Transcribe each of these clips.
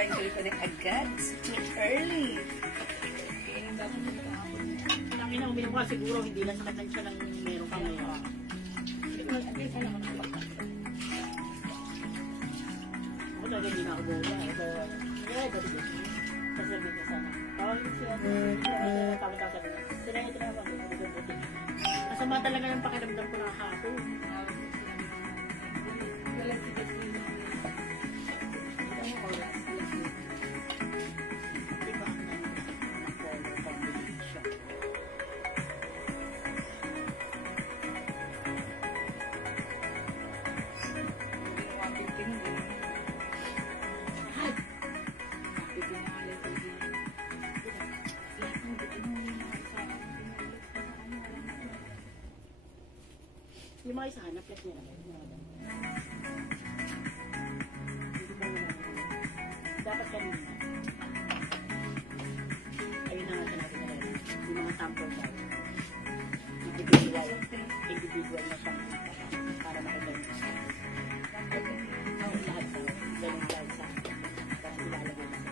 enjoy ko na agad. It's too early. Ang ina, uminom ka siguro, hindi lang sa siya ng meron ka ngayon. Ako talaga hindi na ako bola. Kaya ito dito. Sasabihin ko sana. Tawagin siya. Tawag-tawag sabi niya. Ito na ako. Masama talaga ng pakiramdam ko na hapon. Yung mga isa, hanap-lap nila. Dapat kanina. Ayun na nga natin na rin. Yung mga sample daw. Individual na siyang para makita nyo. Lahat daw. Ganun daw sa kasi ilalagay na sa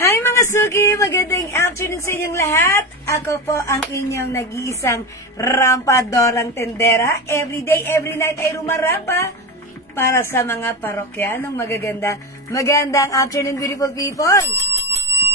Hi mga suki! Magandang afternoon sa inyong lahat. Ako po ang inyong nag-iisang rampadorang tendera. Every day, every night ay rumarampa para sa mga parokyanong magaganda. Magandang afternoon, beautiful people!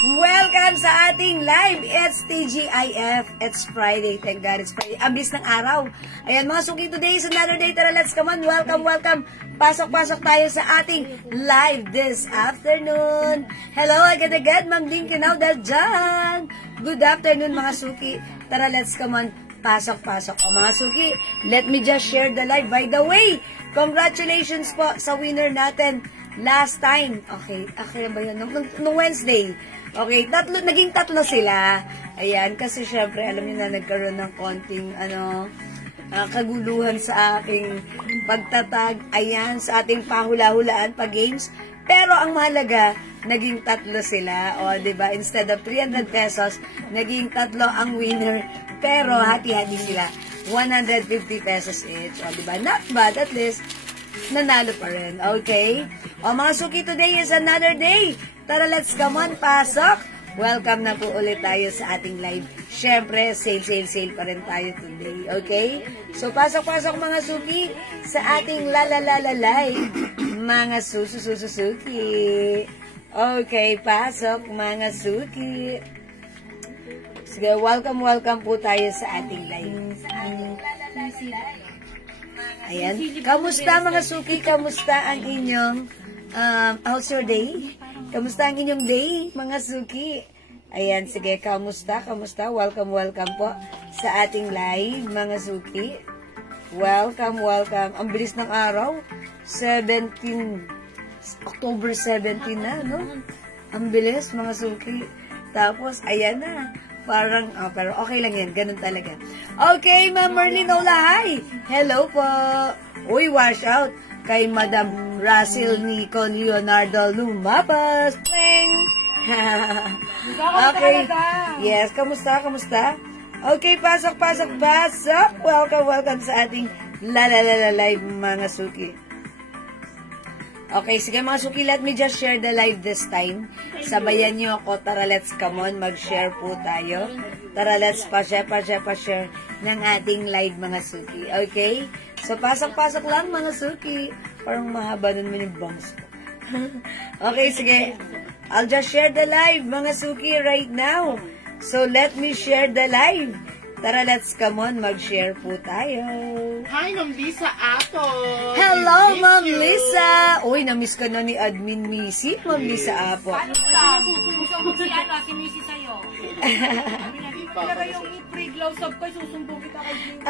Welcome sa ating live. It's TGIF. It's Friday. Thank God it's Friday. Ambis ng araw. Ayan mga suki, today is another day. Tara, let's come on. Welcome, welcome. Pasok-pasok tayo sa ating live this afternoon. Hello, agad-agad. Ma'am Lincoln now dyan. Good afternoon mga suki. Tara, let's come on. Pasok-pasok. O mga suki, let me just share the live. By the way, congratulations po sa winner natin last time. Okay ba yun? Nung Wednesday. Okay, naging tatlo sila. Ayan, kasi syempre, alam niyo na nagkaroon ng konting, kaguluhan sa aking pagtatag. Ayan, sa ating pahula-hulaan pa-games. Pero ang mahalaga, naging tatlo sila. O, diba? Instead of 300 pesos, naging tatlo ang winner. Pero, hati-hati sila. 150 pesos each. O, diba? Not bad. At least, nanalo pa rin. Okay? O, mga suki, today is another day. Tara, let's come on, pasok. Welcome na po ulit tayo sa ating live. Siyempre, sale pa rin tayo today. Okay? So, pasok-pasok mga suki sa ating live. Mga suki. Okay, pasok mga suki. Sige, welcome po tayo sa ating live. Ayan. Kamusta mga suki? Kamusta ang inyong how's your day? Kamusta ang inyong day, mga suki? Ayan, sige, kamusta? Welcome po sa ating live, mga suki. Welcome. Ang bilis ng araw. October 17 na, no? Ang bilis, mga suki. Tapos, ayan na. Parang, pero okay lang yan. Ganun talaga. Okay, Ma'am Merlin Olahay. Hello po. Uy, wash out kay Madam Russell Nico Leonardo Lumapas. Pling! Okay. Yes, kamusta? Okay, pasok. Welcome sa ating live, mga suki. Okay, sige mga suki, let me just share the live this time. Sabayan nyo ako. Tara, let's come on. Mag-share po tayo. Tara, let's pa-share ng ating live, mga suki. Okay? So, pasok lang, mga suki. Parang mahaba naman yung bangs ko. Okay, sige. I'll just share the live, mga suki, right now. So, let me share the live. Tara, let's come on. Mag-share po tayo. Hi, Ma'am Lisa Ato. Hello, Ma'am Lisa. Uy, na-miss ka na ni Admin Missy, Ma'am Lisa Apo. Paano ka? Susumbong si Missy sa'yo. Talaga yung pre-gloves up ko, susumbong kita kay Jimmy.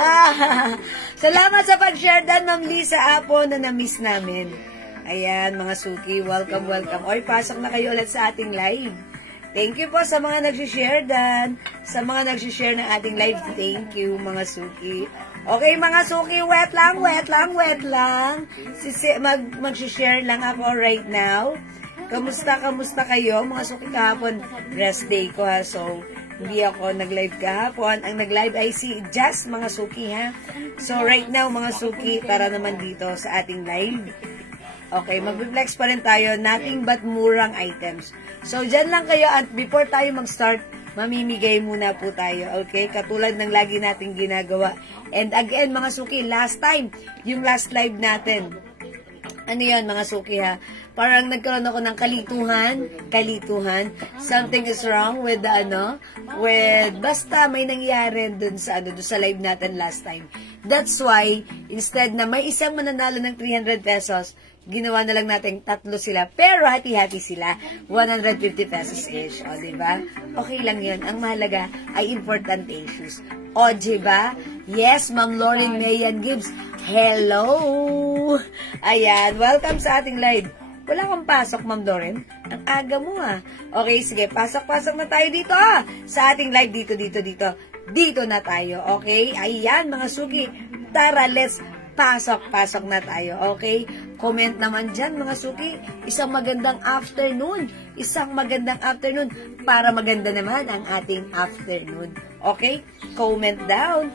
Salamat sa pag-share dan, Ma'am Lisa Apo, na na-miss namin. Ayan, mga suki, welcome. Oy, pasok na kayo ulit sa ating live. Thank you po sa mga nag-share dan. Sa mga nag-share ng ating live, thank you, mga suki. Okay, mga suki, wet lang. Mag-share lang ako right now. Kamusta kayo? Mga suki, kahapon, rest day ko ha. So, hindi ako nag-live kahapon. Ang nag-live ay si Jazz, mga suki ha. So, right now, mga suki, tara naman dito sa ating live. Okay, mag-flex pa rin tayo. Nothing but murang items. So, dyan lang kayo at before tayo mag-start, mamimigay muna po tayo, okay? Katulad ng lagi nating ginagawa. And again, mga suki, last time, yung last live natin, ano yun, mga suki ha? Parang nagkaroon ako ng kalituhan. Something is wrong with basta may nangyari dun sa live natin last time. That's why, instead na may isang mananalo ng 300 pesos, ginawa na lang natin 3 sila, pero hati-hati sila, 150 pesos each. O, diba? Okay lang yun. Ang mahalaga ay important issues. O, diba? Yes, Ma'am Lauren Mayan Gibbs. Hello! Ayan, welcome sa ating live. Wala kang pasok, Ma'am Lauren. Ang aga mo, Okay, sige, pasok na tayo dito, sa ating live dito. Dito na tayo, okay? Ayan, mga suki. Tara, let's pasok na tayo, okay? Comment naman dyan, mga suki. Isang magandang afternoon. Para maganda naman ang ating afternoon. Okay? Comment down.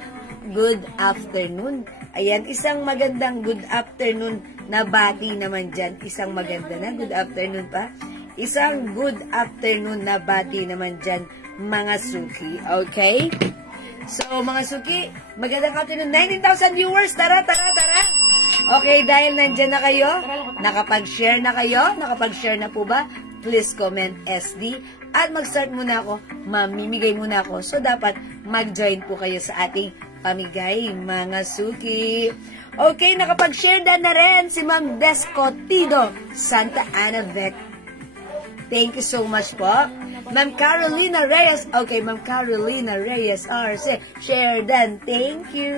Good afternoon. Ayan, isang magandang good afternoon na bati naman dyan. Isang maganda na good afternoon pa. Isang good afternoon na bati naman dyan, mga suki. Okay? So, mga suki, magandang afternoon. 19,000 viewers. Tara. Okay, dahil nandyan na kayo, nakapag-share na po ba? Please comment SD. At mag-start muna ako, mamimigay muna ako. So, dapat mag-join po kayo sa ating pamigay, mga suki. Okay, nakapag-share na rin si Ma'am Descotido, Santa Ana Vet. Thank you so much po. Ma'am Carolina Reyes. Okay, Ma'am Carolina Reyes. Share dan. Thank you.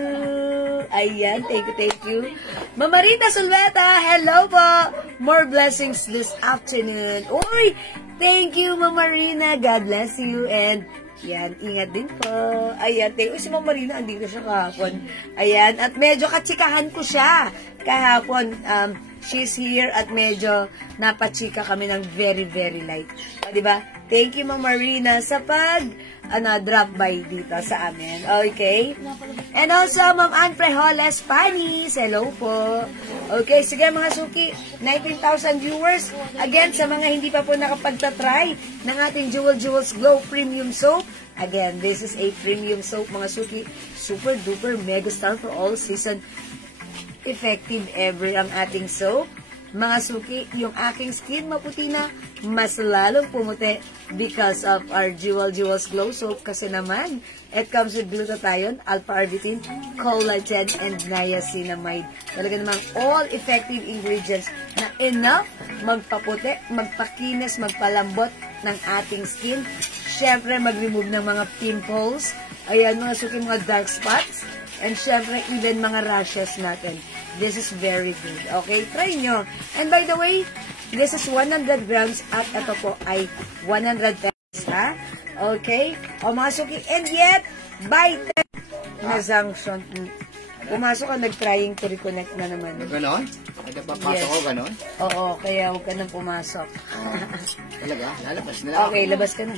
Ayan, thank you. Ma'am Marita Sulveta. Hello po. More blessings this afternoon. Uy, thank you, Ma'am Marina. God bless you. And, yan, ingat din po. Ayan, thank you. Si Ma'am Marina, andito siya kahapon. Ayan, at medyo katsikahan ko siya kahapon. She's here at medyo napachika kami ng very, very light. Diba? Thank you, Ma'am Marina, sa drop by dito sa amin. Okay? And also, Ma'am Ann Prejoles Panis. Hello po. Okay, sige mga suki. 19,000 viewers. Again, sa mga hindi pa po nakapagtatry ng ating Jewels Glow Premium Soap. Again, this is a premium soap, mga suki. Super duper mega star for all season. Effective every ang ating soap. Mga suki, yung aking skin maputi na, mas lalong pumuti because of our Jewels Glow Soap. Kasi naman, it comes with glutathione, alpha-arbutin, collagen, and niacinamide. Talaga namang all effective ingredients na enough magpaputi, magpakinis, magpalambot ng ating skin. Siyempre, mag-remove ng mga pimples. Ayan, mga suki, mga dark spots. And syempre, even mga rashes natin. This is very good. Okay? Try nyo. And by the way, this is 100 grams at ito po ay 100 pesos, ha? Okay? O mga suki. And yet, by 10 na sanction. Pumasok ka, nag-trying to reconnect na naman. Ganon? Papasok ko, ganon? Oo, kaya huwag ka nang pumasok. Talaga? Lalabas na lang. Okay, labas ka na.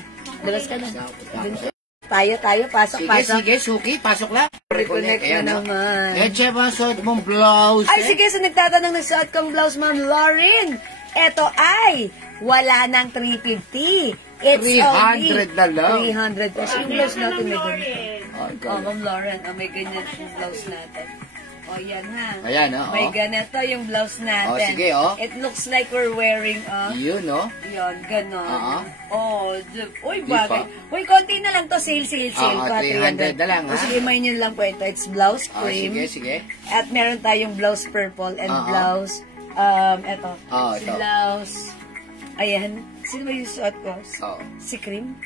Tayo, pasok. Sige, suki, pasok lang. Reconnect na naman. Leche ba, suot mong blouse? Ay, sige, sa nagtatanong ng suot kong blouse, Ma'am Lauren. Ito ay, wala ng 350. It's 300 na lang. 300 pesos. Yung blouse natin may ganito. Oh, Ma'am Lauren, may ganyan yung blouse natin. O, yan ha. Ayan, May ganito yung blouse natin. Oh, sige, It looks like we're wearing, yun, Yan, ganon. Uy, Di bagay. pa. Uy, konti na lang to. Sale. 300 na lang, O, sige, may nyo lang po ito. It's blouse cream. Sige. At meron tayong blouse purple and blouse, ito. Si ito. blouse. Ayan. Sino ba yung suot ko? Si Cream?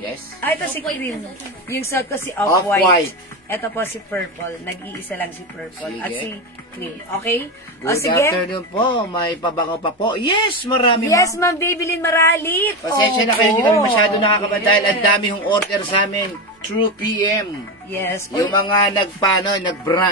Yes. Ito si Cream. Yung suot ko si Off-White. Ito po si Purple. Nag-iisa lang si Purple. Sige. At si Cream. Okay? O Good sige. afternoon po. May pabango pa po. Yes, marami Yes, ma'am. Ma'am Babylin Maralit. Pasensya na kayo, hindi Opo. kami masyado nakakaba dahil ang dami hong order sa amin through PM. Yes. Yung mga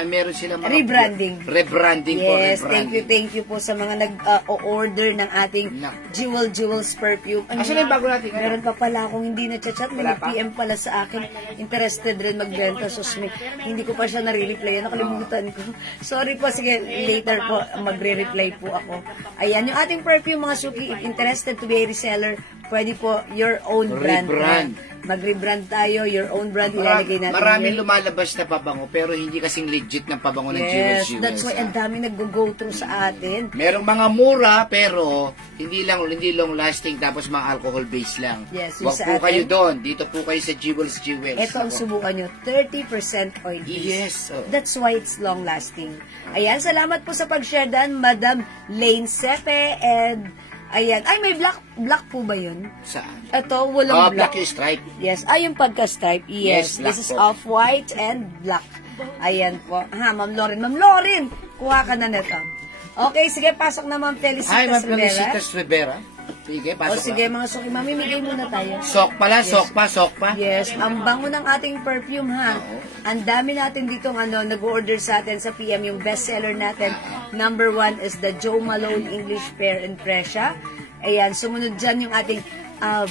meron silang mga Rebranding. Rebranding po, Yes, rebranding. thank you po sa mga nag-order ng ating Nak. Jewels perfume. Asan na yung bago natin? Meron pa pala akong hindi na-chat, may Wala pa? PM pala sa akin. Interested rin magbenta. So, hindi ko pa siya nare-reply. Nakalimutan ko. Sorry po, sige, later po, magre-reply po ako. Ayan, yung ating perfume, mga suki, if interested to be a reseller, pwede po your own brand. Rebrand. Mag-rebrand tayo, your own brand, ilalagay natin. Maraming yun. lumalabas na pabango pero hindi kasing legit ng pabango ng Jewels. Yes, that's why ang dami nag-go through sa atin. Merong mga mura pero hindi long lasting tapos mga alcohol base lang. Yes, yung Wag sa po atin. kayo doon. Dito po kayo sa Jewels. Ito ang subukan nyo, 30% oil base. Yes. Oh. That's why it's long lasting. Ayan, salamat po sa pag-share dan, Madam Lane Sepe, and ayan, ay may black po ba yun? Saan? Ito, walang Black yung stripe. Yes, yung pagka-stripe. Yes, Yes, black this is po. off-white and black. Ayan po. Ha, Ma'am Lauren. Ma'am Lauren, kuha ka na nito. Okay, sige, pasok na Ma'am Hi, Felicitas Ma'am Rivera. Felicitas Rivera. Sige, O pasok sige, na. mga suki, mamimigay muna tayo. Sok pala, sok pa. Yes, ang bango ng ating perfume ha. Oo. Ang dami natin ditong nag-order sa atin sa PM, yung bestseller natin. Number 1 is the Joe Malone English Pear and Fresia. Ayan, sumunod dyan yung ating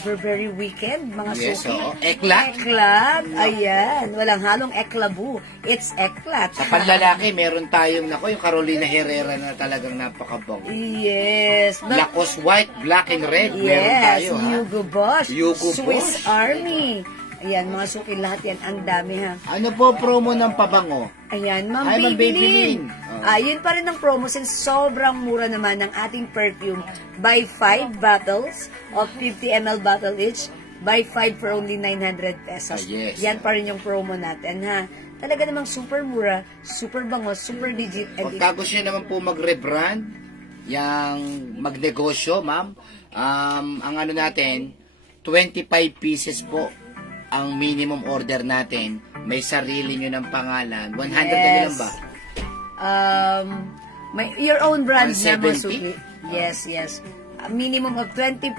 Burberry Weekend, mga Yes, suki. oo. Eklat. Eklat, ayan. Walang halong eklabu. It's eklat. Sa panlalaki, meron tayong, yung Carolina Herrera na talagang napakabango. Yes. Lacoste White, Black and Red, meron Yes, tayo, ha? Hugo Boss. Hugo Swiss Boss. Army. Ayan, mga suki lahat yan. Ang dami ha. Ano po promo ng pabango? Ayan, Ma'am Hi, Ma'am Babylin. Babylin. Yun pa rin ang promo since sobrang mura naman ng ating perfume. Buy 5 bottles of 50 ml bottle each. Buy 5 for only 900 pesos. Yes. Yan pa rin yung promo natin, ha. Talaga namang super mura, super bango, super legit. And Pagka gusto nyo naman po mag-rebrand, yung magnegosyo, ma'am, ang ano natin, 25 pieces po ang minimum order natin. May sarili nyo ng pangalan. 100 na lang ba? Your own brand na 170? Suki. Yes, yes. A minimum of 25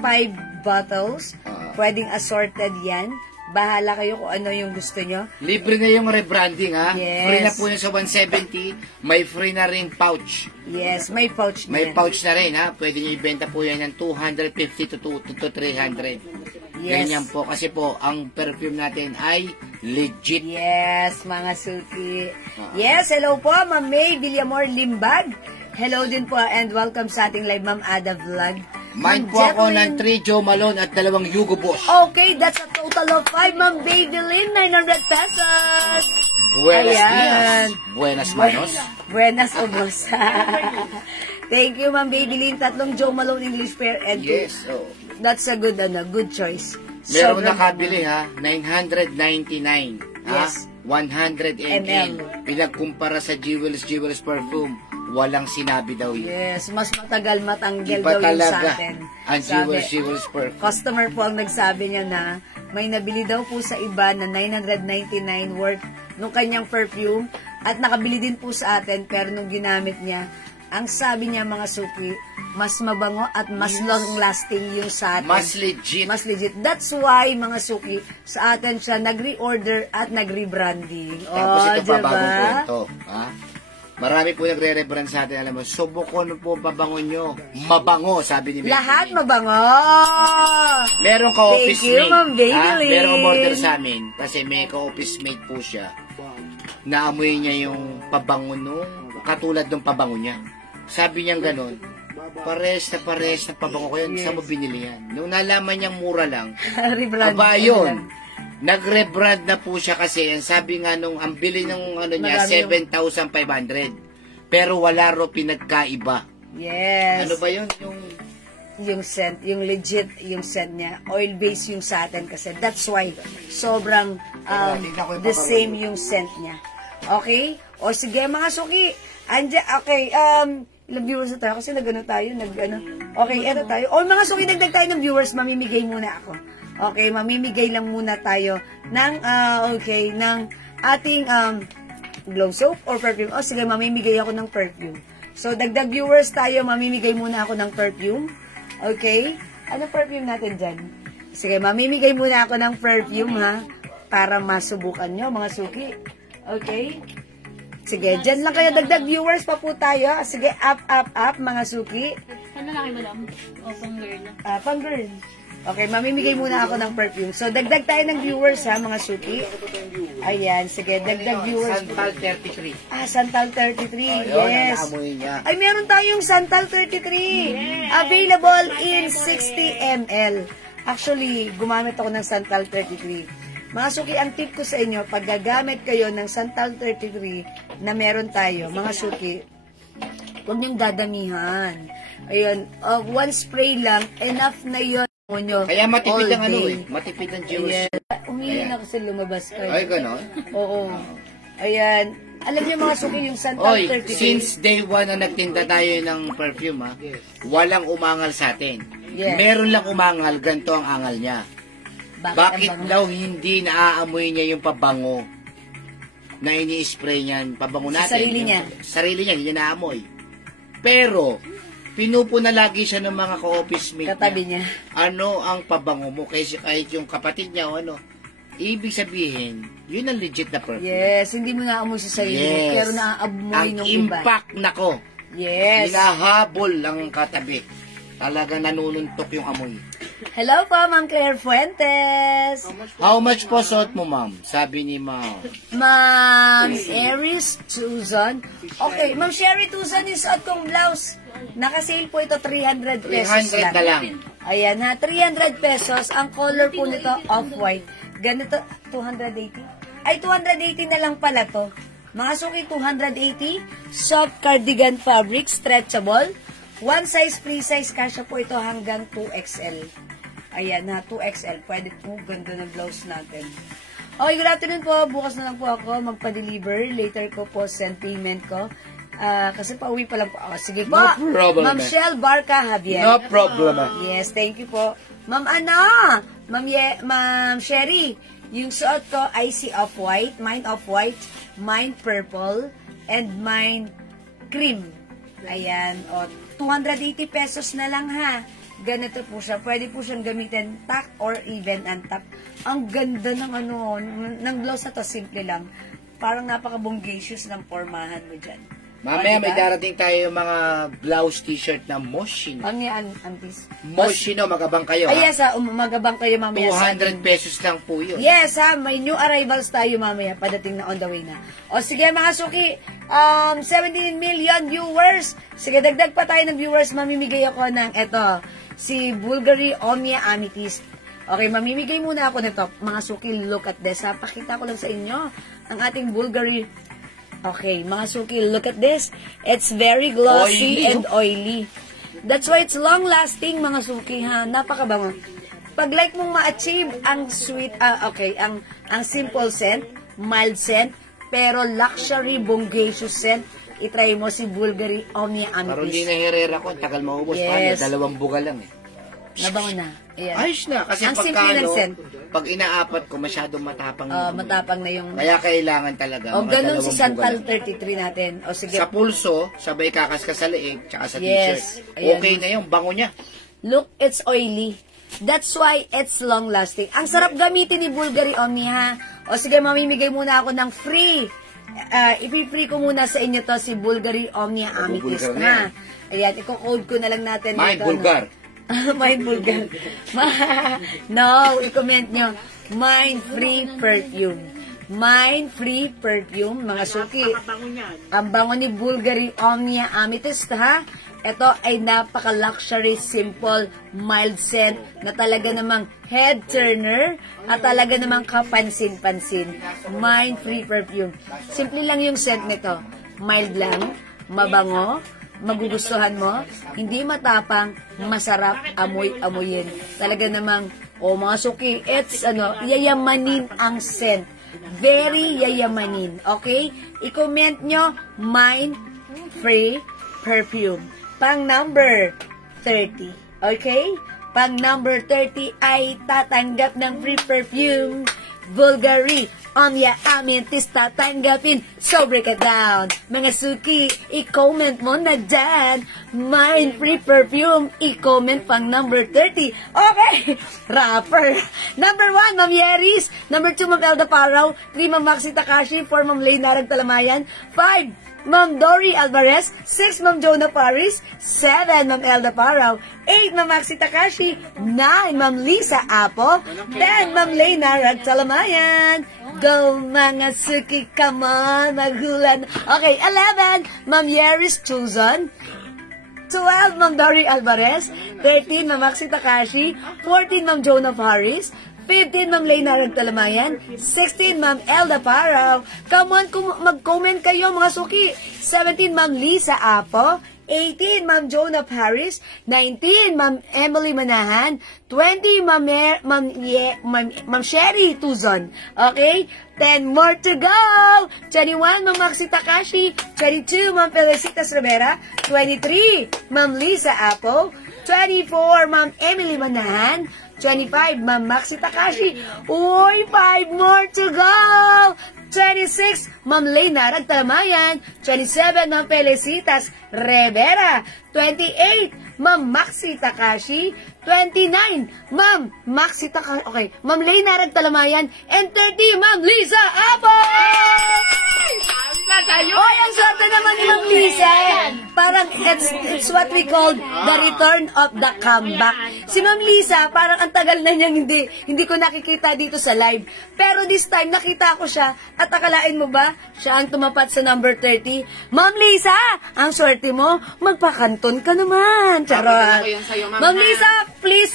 bottles. Pwedeng assorted yan. Bahala kayo kung ano yung gusto nyo. Libre na yung rebranding, ha? Yes. Free na po yun sa 170. May free na rin pouch. Yes, may pouch na May yan. pouch na rin, ha? Pwede nyo ibenta po yan ng 250 to 300. Yes. Ganyan po. Kasi po, ang perfume natin ay legit. Yes, mga suki. Yes, hello po, Ma'am May Villamor Limbag. Hello din po and welcome sa ating live, Ma'am Ada Vlog. Mind Ma'am po ako ng Jacqueline. 3 Joe Malone at 2 Hugo Boss. Okay, that's a total of 5, Ma'am Babylin, 900 pesos. Buenas Ayan. dias. Buenas manos. Buenas ubos. Thank you, Ma'am Babylin. 3 Joe Malone English Pear and Yes. Oh. that's a good choice. Meron Sobrang nakabili, ha? 999. Yes. Ha? 100 ml. ML. Pinagkumpara sa Jewels perfume. Walang sinabi daw yun. Yes, mas matagal matanggal Iba daw yung sa talaga atin. ang Sabi, Jewels perfume. customer po ang nagsabi niya na may nabili daw po sa iba na 999 worth nung kanyang perfume at nakabili din po sa atin pero nung ginamit niya, ang sabi niya mga suki, mas mabango at mas long-lasting yung sa atin. Mas legit. Mas legit. That's why, mga suki, sa atin siya nag-reorder at nag-rebranding. Tapos ito pa, diba? bagong kwento. Ha? Marami po nagre-rebrand sa atin. Alam mo, subukon po pabango nyo. Mabango, sabi ni Baby. Lahat mabango! Meron ka-office Thank you, mate. Ma'am Babylin. Merong umorder sa amin. Kasi may ka-office mate po siya. Naamoy niya yung pabango nung katulad ng pabango niya. Sabi niya gano'n, pares na pabango ko yun. Saan mo binili yan? Nung nalaman niyang mura lang, Rebrand. aba yun. Nag-rebrand na po siya kasi. Ang sabi nga nung, ang bili ng ano niya, Marami 7,500. Pero wala ro pinagkaiba. Yes. Ano ba yun? Yung scent, yung legit yung scent niya. Oil-based yung sa atin kasi that's why sobrang the same yung scent niya. Okay? O sige mga suki. Okay, ilang viewers na tayo kasi nag-ano tayo, nag-ano. Okay, eto tayo. O mga suki, nagdag tayo ng viewers, mamimigay muna ako. Okay, mamimigay lang muna tayo ng, ng ating glow soap or perfume. O sige, mamimigay ako ng perfume. So, dagdag viewers tayo, mamimigay muna ako ng perfume. Okay? Ano perfume natin dyan? Sige, mamimigay muna ako ng perfume, ha? Para masubukan nyo, mga suki. Okay? Sige, dyan lang kayo, dagdag viewers pa po tayo. Sige, up, mga suki. Ano lang kayo, madam? O, pang girl. Pang girl. Okay, mamimigay muna ako ng perfume. So, dagdag tayo ng viewers, ha, mga suki. Ayan, sige, dagdag viewers. Santal 33. Santal 33, yes. Naamoy niya. Ay, meron tayong Santal 33. Available in 60 ml. Actually, gumamit ako ng Santal 33. Mga suki, ang tip ko sa inyo, pag gagamit kayo ng Santal 33 na meron tayo, mga suki, huwag niyong dadamihan. Ayun, one spray lang, enough na yun. Kaya matipid ang matipid ang juice. Umili na kasi lumabas kayo. Ay, gano'n? Oo. Ayan. Alam niyo mga suki, yung Santal 33. Since day 1 na nagtinda tayo ng perfume, walang umangal sa atin. Yes. Meron lang umangal, ganito ang angal niya. Bakit daw hindi naaamoy niya yung pabango na ini-spray niyan, pabango natin? Sarili niya. Sarili niya, hindi niya naamoy. Pero, pinupuna lagi siya ng mga ka-office mate katabi niya. Ano ang pabango mo? Kasi kahit yung kapatid niya o ano, ibig sabihin, yun ang legit na perfume. Yes, hindi mo naamoy sa sarili mo, pero naaamoy ng iba. Ang impact nako. Yes. Hinahabol lang katabi. Talaga nanununtok yung amoy. Hello po, Ma'am Claire Fuentes. How much po suot mo, ma'am? Sabi ni ma'am. Ma'am Aries Tuzon. Okay, Ma'am Sherry Tuzon yung suot kong blouse. Naka-sale po ito 300 pesos 300 na lang. Ayan ha, 300 pesos. Ang color po nito, off-white. Ganito, 280? Ay, 280 na lang pala to. Mga suki, 280. Soft cardigan fabric, stretchable. One size, free size, kasya po ito hanggang 2XL. Ayan na, 2XL. Pwede po, ganda ng blouse natin. Okay, good afternoon po. Bukas na lang po ako magpa-deliver. Later ko po send payment ko. Kasi pauwi pa lang po ako. Sige po. No problem. Ma'am Shell Barca Javier. No problem. Yes, thank you po. Ma'am Ma'am Sherry, yung suot ko ay si off-white. Mine off-white, mine purple, and mine cream. Ayan. O, 280 pesos na lang ha. Ganito po siya. Pwede po siyang gamitin tack or even untack. Ang ganda ng ng blouse na to. Simple lang. Parang napaka-bongacious ng pormahan mo dyan. Mamaya may darating tayo yung mga blouse t-shirt na Moschino. Ang yan, Antis. Moschino, magabang kayo ha. Ay, yes ha. Magabang kayo mamaya. 200 pesos lang po yun. Yes ha. May new arrivals tayo mamaya. Padating na on the way na. O sige mga suki. 17 million viewers. Sige, dagdag pa tayo ng viewers. Mamimigay ako ng eto. Si Bulgari Omnia Amethyst. Okay, mamimigay muna ako nito. Mga suki, look at this ha. Pakita ko lang sa inyo ang ating Bulgari. Okay, mga suki, look at this. It's very glossy and oily. That's why it's long-lasting, mga suki, ha? Napakabango. Pag like mong ma-achieve ang sweet, ang simple scent, mild scent, pero luxury, bongacious scent, itry mo si Bulgari Omnia Amethyst. Carolina Herrera ko, tagal maubos. Yes. Paano? 2 buga lang eh. Nabango na. Ayan. Ayos na. Kasi Ang simple ng scent. pag inaapat ko, masyadong matapang. Matapang na yung... Kaya kailangan talaga. O, mga ganun si 2 Santal buga lang. 33 natin. O, sige. Sa pulso, sabay kakaskas sa leeg, tsaka sa Yes. t-shirt. Ayan. Okay na yung bango niya. Look, it's oily. That's why it's long-lasting. Ang sarap gamitin ni Bulgari Omnia, ha? O, sige, mamimigay muna ako ng free. Ipi-free ko muna sa inyo to si Bulgari Omnia Amethyst, Bulgar na ha? Ayan, i-code ko na lang natin. Mind dito, Bulgar. Mind Bulgar. No, i-comment nyo. Mind Free Perfume. Mind Free Perfume, mga suki. Pabango niyan. Ang bango ni Bulgari Omnia Amethyst, ha? Ito ay napaka-luxury, simple, mild scent na talaga namang head turner at talaga namang kapansin-pansin. Mind Free Perfume. Simple lang yung scent nito. Mild lang, mabango, magugustuhan mo, hindi matapang, masarap, amoy-amoyin. Talaga namang, mga suki, it's, yayamanin ang scent. Very yayamanin, okay? I-comment nyo, Mind Free Perfume. Pang number 30, okay? Pang number 30 ay tatanggap ng free perfume. Bulgari, Omya Amethyst tatanggapin. So break it down. Mga suki, i-comment mo na dyan. Mine free perfume. I-comment pang number 30. Okay. Rapper. Number 1, Ma'am Yeris. Number 2, Ma'am Elda Parao. 3, Ma'am Maxi Takashi. 4, Ma'am Lay Narag Talamayan. 5, Ma'am Dory Alvarez, 6, Ma'am Jonah Paris, 7, Ma'am Elda Parao, 8, Ma'am Maxi Takashi, 9, Ma'am Lisa Apo, 10, Ma'am Lena Ragtalamayan. Go mga suki, come on, maghulan. Okay, 11, Ma'am Yeris Chuzon, 12, Ma'am Dory Alvarez, 13, Ma'am Maxi Takashi, 14, Ma'am Jonah Paris, 15, Ma'am Lena Ragtalamayan. 16, Ma'am Elda Parao. Come on, mag-comment kayo mga suki. 17, Ma'am Lisa Apo. 18, Ma'am Jonah Paris. 19, Ma'am Emily Manahan. 20, Ma'am Sherry Tuzon. Okay? 10 more to go! 21, Ma'am Maxi Takashi. 22, Ma'am Felicitas Rivera. 23, Ma'am Lisa Apo. 24, Ma'am Emily Manahan. 25, Ma'am Maxi Takashi. Uy, 5 more to go! 26, Ma'am Lena Ragtalamayan. 27, Ma'am Felicitas Rivera. 28, Ma'am Maxi Takashi. 29, Ma'am Maxi Takashi. Okay, Ma'am Lena Ragtalamayan. And 30, Ma'am Lisa Apo! Oy, ang swerte naman ni Ma'am Lisa. Parang it's what we call the return of the comeback. Si Ma'am Lisa, parang ang tagal na niyang hindi ko nakikita dito sa live. Pero this time, nakita ko siya. At akalain mo ba, siya ang tumapat sa number 30. Ma'am Lisa, ang swerte mo, magpakanton ka naman. Charot. Ma'am Lisa, please,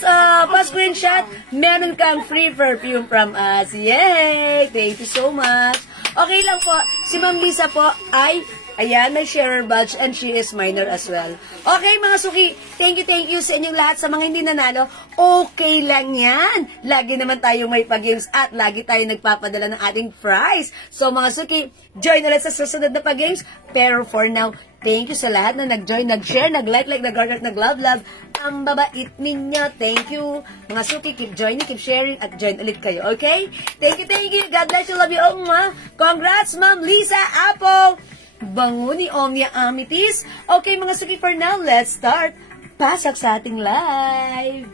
pa-screenshot. Meron kang free perfume from us. Yay! Thank you so much. Okay lang po, si Ma'am Lisa po ay, ayan, may sharer badge and she is minor as well. Okay mga suki, thank you sa inyong lahat. Sa mga hindi nanalo, okay lang yan. Lagi naman tayo may pag-games at lagi tayo nagpapadala ng ating prize. So mga suki, join ulit sa susunod na pag-games. Pero for now, thank you sa lahat na nag-join, nag-share, nag-like, nag-heart, nag-love. Ang babait ninyo. Thank you. Mga suki, keep joining, keep sharing, at join ulit kayo. Okay? Thank you. God bless you. Love you all, ma. Congrats, Ma'am Lisa Apo. Bango ni Omya Amethyst. Okay, mga suki, for now, let's start. Pasok sa ating live.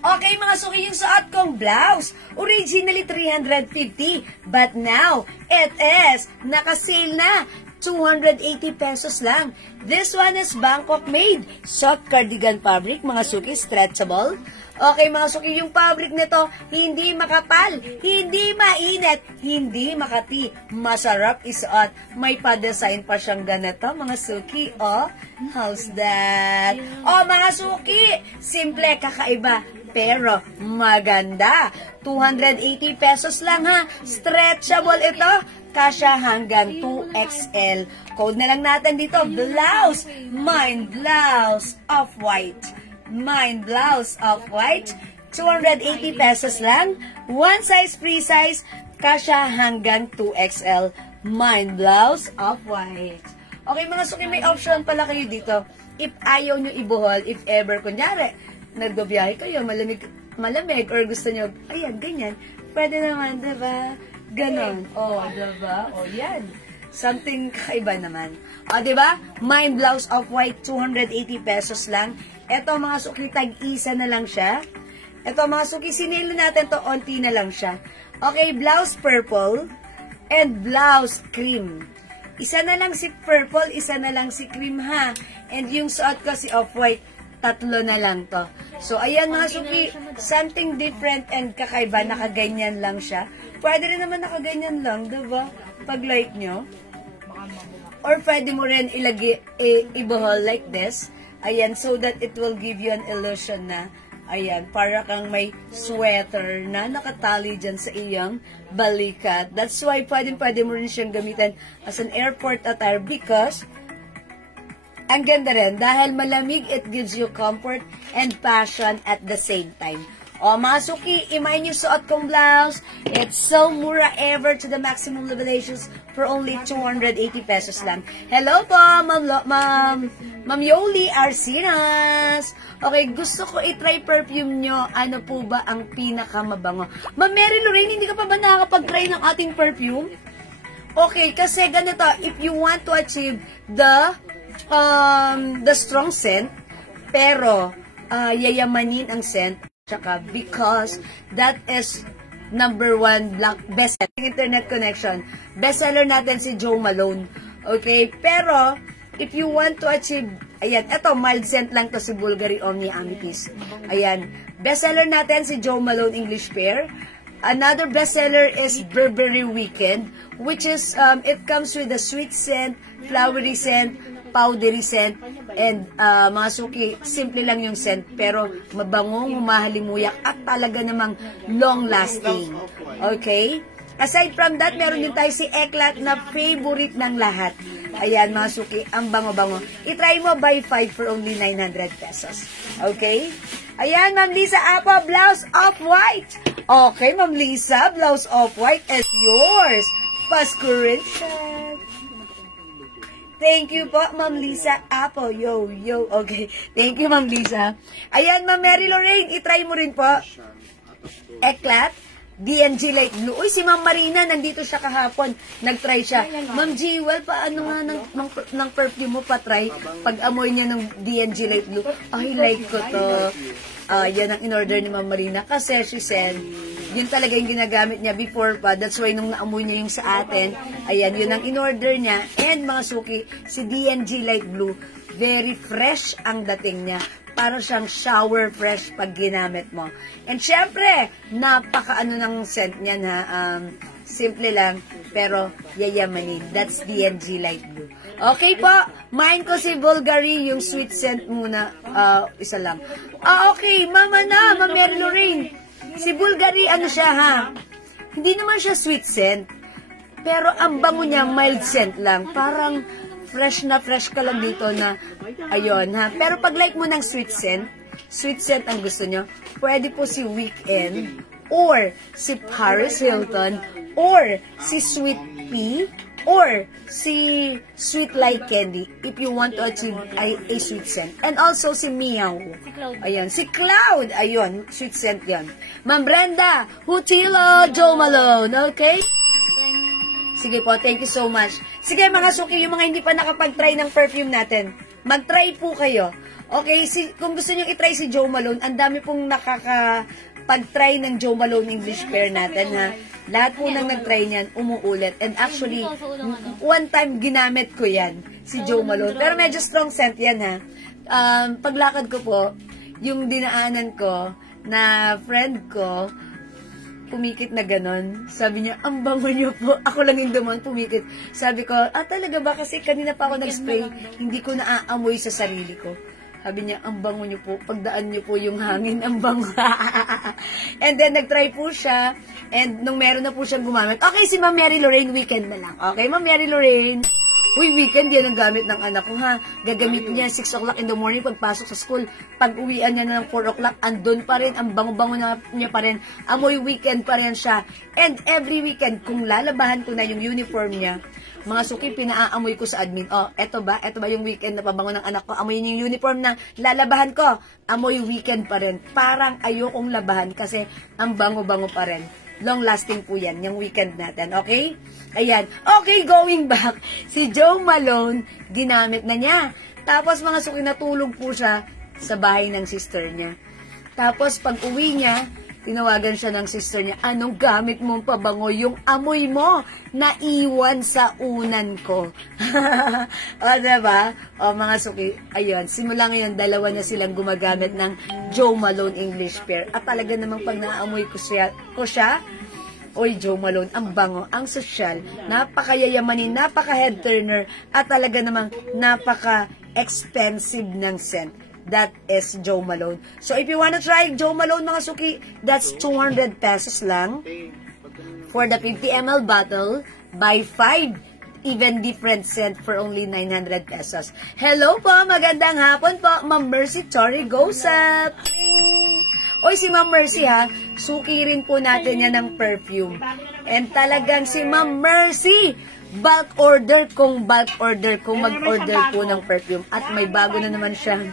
Okay, mga suki, yung suot kong blouse. Originally, 350. But now, it is naka-sale na. 280 pesos lang. This one is Bangkok made. Soft cardigan fabric, mga suki, stretchable. Okay, mga suki, yung fabric nito, hindi makapal, hindi mainit, hindi makati. Masarap isuot. May pa-design pa siyang ganito, mga suki. Oh, how's that? Oh, mga suki, simple, kakaiba, pero maganda. 280 pesos lang ha. Stretchable ito. Kasya hanggang 2XL. Code na lang natin dito. Blouse. Mine blouse of white. Mine blouse of white. 280 pesos lang. One size, free size. Kasya hanggang 2XL. Mine blouse of white. Okay mga suki, may option pala kayo dito. If ayaw nyo ibuhol, if ever, kunyari, nagbabiyahe kayo, malamig, or gusto nyo, ayan, ganyan. Pwede naman, diba? Ganon. Oh, diba? Oh, yan. Something kakaiba naman. O, diba? Mine blouse of white, 280 pesos lang. Ito, mga suki, tag-isa na lang siya. Ito, mga suki, sinilo natin to, onti na lang siya. Okay, blouse purple and blouse cream. Isa na lang si purple, isa na lang si cream, ha? And yung suot ko si off-white, 3 na lang to. So, ayan mga suki, something different and kakaiba, nakaganyan lang siya. Pwede rin naman nakaganyan lang, diba? Pag light nyo. Or pwede mo rin ilagay, ibuhol like this. Ayan, so that it will give you an illusion na, ayan, para kang may sweater na nakatali dyan sa iyong balikat. That's why pwede mo rin siyang gamitin as an airport attire because ang ganda rin, dahil malamig, it gives you comfort and passion at the same time. O, mga suki, imayin yung suot kong blouse. It's so mura ever to the maximum revelations for only 280 pesos lang. Hello po, Ma'am Yoli Arcinas. Okay, gusto ko i-try perfume nyo. Ano po ba ang pinakamabango? Ma'am Mary Lorraine, hindi ka pa ba nakakapag-try ng ating perfume? Okay, kasi ganito, if you want to achieve the strong scent, pero yayamanin ang scent, tsaka because that is #1 best internet connection. Bestseller natin si Joe Malone. Okay, pero if you want to achieve, ayan, eto, mild scent lang to si Bulgari Omni Amethyst. Ayan, bestseller natin si Joe Malone English Pear. Another bestseller is Burberry Weekend, which is, it comes with a sweet scent, flowery scent, powdery scent, and mga suki, simple lang yung scent, pero mabangong, humahalimuyak, at talaga namang long-lasting. Okay? Aside from that, meron din tayo si Eclat na favorite ng lahat. Ayan, mga suki, ang bango-bango. I-try mo, buy 5 for only 900 pesos. Okay? Ayan, Ma'am Lisa Apo, blouse off-white. Okay, Ma'am Lisa, blouse off-white is yours. Pascuration. Thank you po, Ma'am Lisa Apo. Yo. Okay. Thank you, Ma'am Lisa. Ayan, Ma'am Mary Lorraine, i-try mo rin po. Eclat. DNG Light Blue. Uy, si Ma'am Marina, nandito siya kahapon. Nag-try siya. Ma'am Jewel, paano nga ng perfume mo pa-try? Pag amoy niya ng DNG Light Blue, ay, like ko to. Yan ang in-order ni Ma'am Marina. Kasi she said, yun talaga yung ginagamit niya before pa. That's why nung naamoy niya yung sa atin, ayan, yun ang in-order niya. And mga suki, si DNG Light Blue, very fresh ang dating niya. Para siyang shower fresh pag ginamit mo. And syempre, napaka-ano ng scent niyan ha. Simple lang, pero yayamanin. That's DNG Light Blue. Okay po, mine ko si Bulgari, yung sweet scent muna. Isa lang. Okay, Mama Mary Lorraine. Si Bulgari, ano siya ha? Hindi naman siya sweet scent. Pero ang bango niya, mild scent lang. Parang fresh ka lang dito na, ayun ha. Pero pag like mo ng sweet scent ang gusto nyo, pwede po si Weekend, or si Paris Hilton, or si Sweet Pea, or si Sweet Light Candy, if you want to achieve a sweet scent. And also si Meow. Ayan, si Cloud. Ayun, sweet scent yan. Ma'am Brenda, Hutilo, Joe Malone. Okay? Sige po, thank you so much. Sige mga suki, yung mga hindi pa nakapag-try ng perfume natin, mag-try po kayo. Okay, kung gusto nyo i-try si Joe Malone, ang dami pong nakakapag-try ng Joe Malone English Pear natin ha. Lahat po nang nag-try niyan, umuulit. And actually, one time ginamit ko yan, si Joe Malone. Pero medyo strong scent yan ha. Paglakad ko po, yung dinaanan ko na friend ko, pumikit na ganon. Sabi niya, ang bango niyo po. Ako lang yung duman pumikit. Sabi ko, talaga ba? Kasi kanina pa ako nag-spray, hindi ko naaamoy sa sarili ko. Sabi niya, ang bango niyo po. Pagdaan niyo po yung hangin, ang bango. And then, nag-try po siya. And nung meron na po siyang gumamit, okay, si Ma'am Mary Lorraine, Weekend na lang. Okay, Ma'am Mary Lorraine. Uy, Weekend, yan ang gamit ng anak ko, ha. Gagamitin niya 6 o'clock in the morning pagpasok sa school. Pag uwian niya na ng 4 o'clock, andun pa rin, ang bango-bango niya pa rin. Amoy Weekend pa rin siya. And every weekend, kung lalabahan ko na yung uniform niya, mga suki, pinaamoy ko sa admin. Eto ba yung Weekend na pabango ng anak ko? Amoy niya yung uniform na lalabahan ko. Amoy Weekend pa rin. Parang ayokong labahan kasi ang bango-bango pa rin. Long-lasting po yan, yung Weekend natin, okay? Ayan. Okay, going back. Si Joe Malone, ginamit na niya. Tapos, mga suki, natulog po siya sa bahay ng sister niya. Tapos, pag uwi niya, tinawagan siya ng sister niya, anong gamit mong pabango? Yung amoy mo, naiwan sa unan ko. Diba? Mga suki, ayun, simula ngayon, dalawa na silang gumagamit ng Joe Malone English Pear. At talaga namang pag naamoy ko siya, oy, Joe Malone, ang bango, ang sosyal, napakayayamanin, napaka-head turner, at talaga namang napaka-expensive ng scent. That is Joe Malone. So, if you wanna try Joe Malone, mga suki, that's 200 pesos lang. For the 50 ml bottle, buy 5 even different scent for only 900 pesos. Hello po, magandang hapon po, Ma'am Mercy Tori Gosap. Oy, si Ma'am Mercy ha, suki rin po natin yan ng perfume. And talagang si Ma'am Mercy, bulk order kung mag-order po ng perfume. At may bago na naman siyang,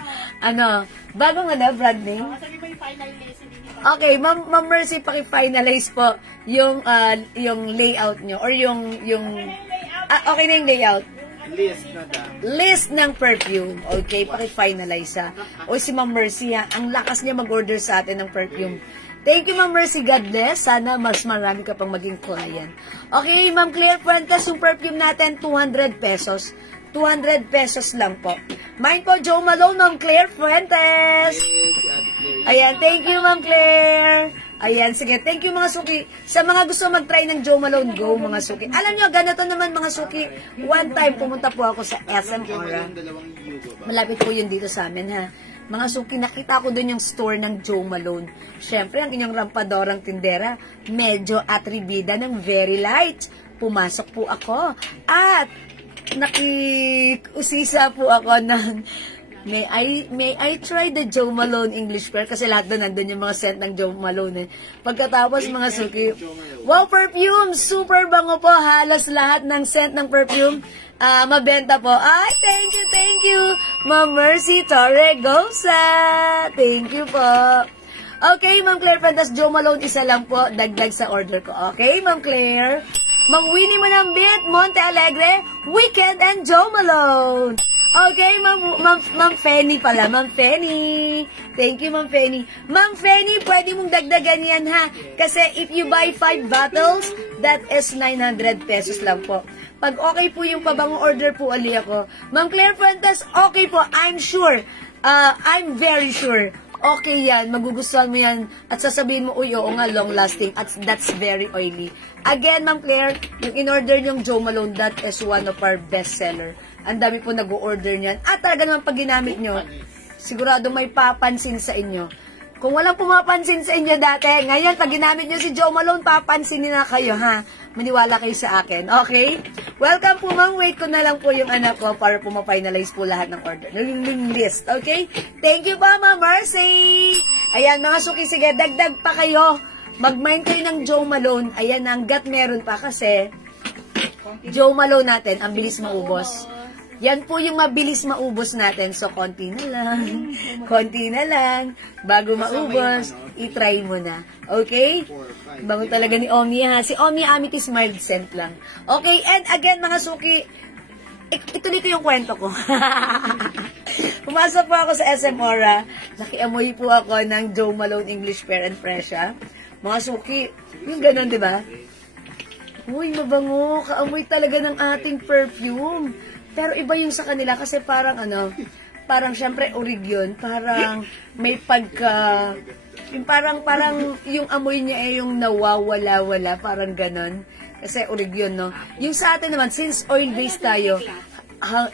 bagong brand name. Sabi mo yung final list, hindi niyo Okay, Ma'am Mercy, paki-finalize po yung layout nyo or yung okay na yung layout. List ng perfume. Okay, paki-finalize ha. O si Ma'am Mercy ha, ang lakas niya mag-order sa atin ng perfume. Thank you, Ma'am Mercy. God bless. Sana mas marami ka pang maging client. Okay, Ma'am Claire Fuentes, yung perfume natin, 200 pesos. 200 pesos lang po. Mine po, Joe Malone, Ma'am Claire Fuentes. Ayan, thank you, Ma'am Claire. Ayan, sige. Thank you, mga suki. Sa mga gusto mag-try ng Joe Malone, go, mga suki. Alam nyo, ganito naman, mga suki. One time, pumunta po ako sa SM Aura. Malapit po yun dito sa amin, ha. Mga suki, nakita ko dun yung store ng Joe Malone. Siyempre, ang inyong rampadorang tindera, medyo atribida ng very light. Pumasok po ako. At, nakiusisa po ako ng, may I try the Joe Malone English Pear? Kasi lahat doon nandun yung mga scent ng Joe Malone. Pagkatapos, mga suki, wow, perfume! Super bango po. Halos lahat ng scent ng perfume. Mabenta po. Ay, thank you, Ma'am Mercy Torregosa. Thank you po. Okay, Ma'am Claire Fuentes, Joe Malone, isa lang po, dagdag sa order ko. Okay, Ma'am Claire. Ma'am Winnie Manambit, Monte Alegre, Weekend and Joe Malone. Okay, Ma'am Fanny pala, Ma'am Fanny. Thank you, Ma'am Fanny. Ma'am Fanny, pwede mong dagdagan yan, ha? Kasi if you buy 5 bottles, that is 900 pesos lang po. Pag okay po yung pabangong order po ali ako. Ma'am Claire Fuentes, okay po, I'm sure. I'm very sure. Okay yan, magugustuhan mo yan. At sasabihin mo, uy, oo nga, long lasting. At that's very oily. Again, Ma'am Claire, yung in-order yung Joe Malone, that is one of our best seller. Ang dami po nag-order niyan. At talaga naman pag ginamit nyo, sigurado may papansin sa inyo. Kung walang pumapansin sa inyo dati, ngayon pag ginamit nyo si Joe Malone, papansinin na kayo, ha? Maniwala kayo sa akin, okay? Welcome po, Ma'am. Wait ko na lang po yung anak ko para po ma-finalize po lahat ng order. Ng list, okay? Thank you po, Ma'am Mercy! Ayan, mga suki, sige, dagdag pa kayo. Mag-mind kayo ng Joe Malone. Ayan, hanggat meron pa kasi Joe Malone natin, ang bilis maubos. Yan po yung mabilis maubos natin. So, konti na lang. Bago maubos, itry mo na. Okay? Bango talaga ni Omi, ha? Si Omi, Amethyst mild scent lang. Okay, and again, mga suki, ituloy ko yung kwento ko. Pumasok po ako sa SM Aura. Nakiamoy po ako ng Joe Malone English Pear and Fresha. Mga suki, yung ganun, di ba? Uy, mabango. Kaamoy talaga ng ating perfume. Pero iba yung sa kanila kasi parang parang syempre orig yun. Parang may pagka, parang yung amoy niya yung nawawala-wala. Parang ganon. Kasi orig yun, no? Yung sa atin naman, since oil-based tayo,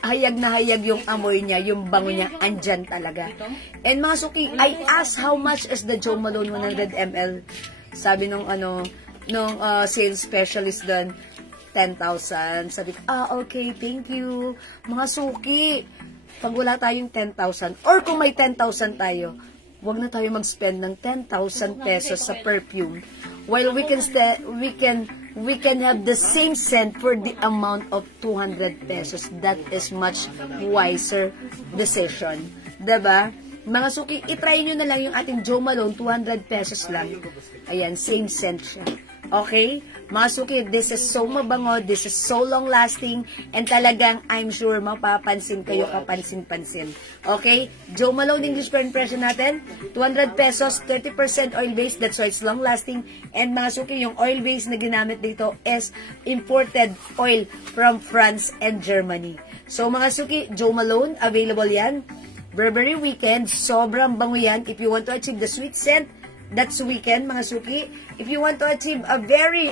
hayag na hayag yung amoy niya, yung bango niya, andyan talaga. And mga suki, I asked how much is the Joe Malone 100 ml. Sabi nung sales specialist doon, 10,000. Sabi ko, okay, thank you. Mga suki, pag wala tayong 10,000, or kung may 10,000 tayo, wag na tayo mag-spend ng 10,000 pesos sa perfume. While we can have the same scent for the amount of 200 pesos. That is much wiser decision. Diba? Mga suki, itry nyo na lang yung ating Joe Malone, 200 pesos lang. Ayan, same scent siya. Okay? Mga suki, this is so mabango, this is so long-lasting, and talagang, I'm sure, mapapansin kayo kapansin-pansin. Okay? Joe Malone English Pear impression natin, 200 pesos, 30% oil-based, that's why it's long-lasting, and mga suki, yung oil-based na ginamit dito is imported oil from France and Germany. So, mga suki, Joe Malone, available yan. Burberry Weekend, sobrang bango yan. If you want to achieve the sweet scent, that's Weekend, mga suki. If you want to achieve a very,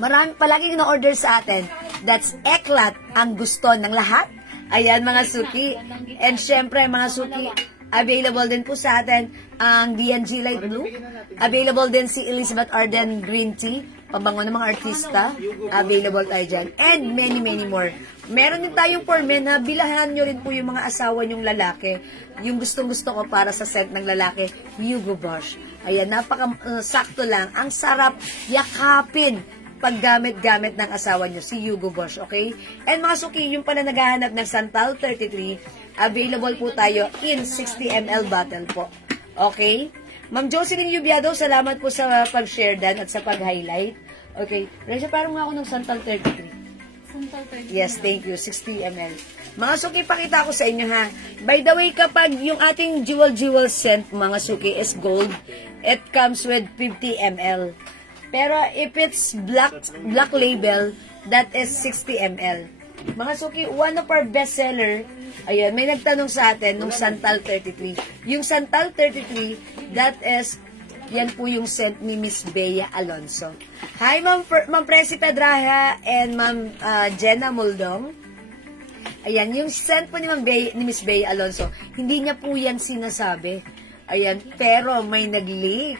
marami palagi na-order sa atin. That's Eclat, ang gusto ng lahat. Ayan, mga suki. And syempre, mga suki, available din po sa atin ang D&G Light Blue. Available din si Elizabeth Arden Green Tea. Pabango ng mga artista. Available tayo dyan. And many, many more. Meron din tayong for men na bilahan nyo rin po yung mga asawa nyong lalaki. Yung gustong-gusto ko para sa scent ng lalaki, Hugo Boss. Ayan, napaka-sakto lang. Ang sarap yakapin paggamit-gamit ng asawa nyo, si Hugo Boss, okay? And mga suki, yung pala naghahanap ng Santal 33, available po tayo in 60 ml bottle po. Okay? Ma'am Jocelyn Yubiado, salamat po sa pag-share dan at sa pag-highlight. Okay. Resha, parang ako ng Santal 33. Santal 33. Yes, thank you. 60 ml. Mga suki, pakita ko sa inyo ha. By the way, kapag yung ating jewel scent, mga suki, is gold, it comes with 50 ml. Pero if it's black label, that is 60 ml. Mga suki, one of our bestseller, ayan, may nagtanong sa atin nung Santal 33. Yung Santal 33, that is, yan po yung scent ni Miss Bea Alonso. Hi, Ma'am Presi Pedraja and Ma'am Jenna Muldong. Ayan, yung scent po ni Miss Bea Alonso, hindi niya po yan sinasabi. Ayan, pero may nag-leak.